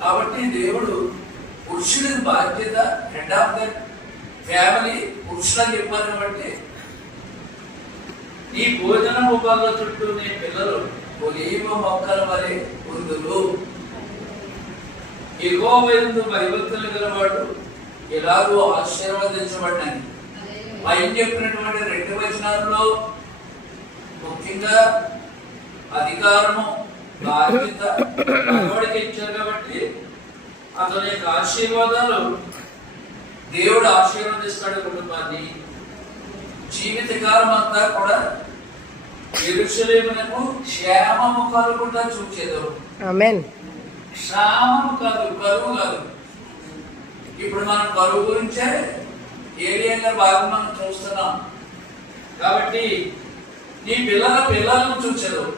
కాబట్టి దేవుడు పురుషుడి బాధ్యత, హెడ్ ఆఫ్ ద ఫ్యామిలీ పురుషులని చెప్పారు. కాబట్టి ఈ భోజన మొక్కల చుట్టూ నీ పిల్లలు ఒలీవ మొక్కల వలె ఉందురు. యెహోవా యందు భయభక్తులు గలవాడు ఎలాగో ఆశీర్వదించబడ్డాను. పైన చెప్పినటువంటి 2 వచనాల్లో ముఖ్యంగా అధికారము, బాధ్యత మనవాడికి ఇచ్చారు. కాబట్టి అతని యొక్క ఆశీర్వాదాలు దేవుడు ఆశీర్వదిస్తాడు కుటుంబాన్ని. జీవితకాలం అంతా కూడా యెరూషలేమునకు క్షేమము కలుగుట చూచెదరు. ఆమేన్. క్షేమము కాదు, కరువు కాదు. ఇప్పుడు మనం కరువు గురించే ఏరియాలో బాగా మనం చూస్తున్నాం. కాబట్టి నీ పిల్లలను చూచెదరు.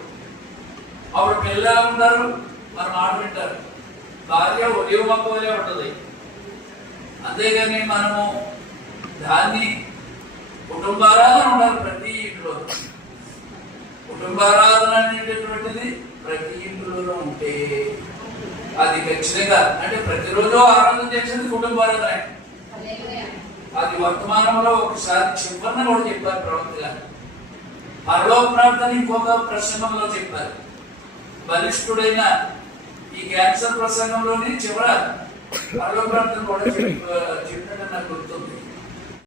అప్పుడు పిల్లలు ఉంటారు, మన మాట వింటారు. భార్య ఒలివ మొక్క వలె ఉంటుంది. అంతేగాని మనము దాన్ని కుటుంబారాధన ఉండాలి ప్రతి ఇంట్లో. కుటుంబారాధన అనేటటువంటిది ప్రతి ఇంట్లోనూ ఉంటే అది ఖచ్చితంగా, అంటే ప్రతిరోజు ఆరాధన చేసేది కుటుంబారాధన. అది వర్తమానంలో ఒకసారి చివరిని కూడా చెప్పారు ప్రవక్త గారు. పరలోక ప్రార్థన ఇంకొక ప్రసంగంలో చెప్పారు. బలిష్ఠుడైన ఈ క్యాన్సర్ ప్రసంగంలోని చివర పరలోక ప్రార్థన కూడా చెప్పినట్టు నాకు గుర్తుంది.